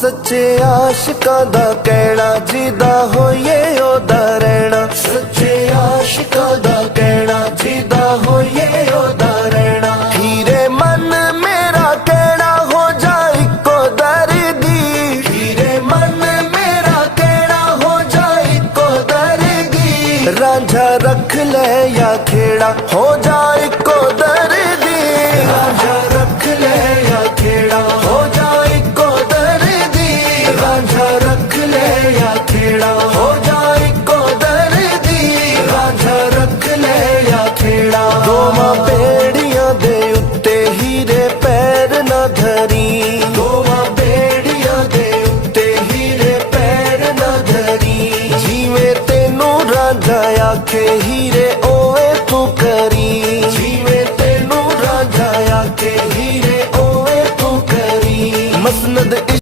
सच्चे आशिकां दा कहना जिदा होइए ओदा रहना, सच्चे आशिकां दा कहना जिदा होइए ओदा रहना। हीरे मन मेरा कहना हो जा इको दर्दी, हीरे मन मेरा कहना हो जा इको दर्दी। रांझा रख ले या खेड़ा हो जा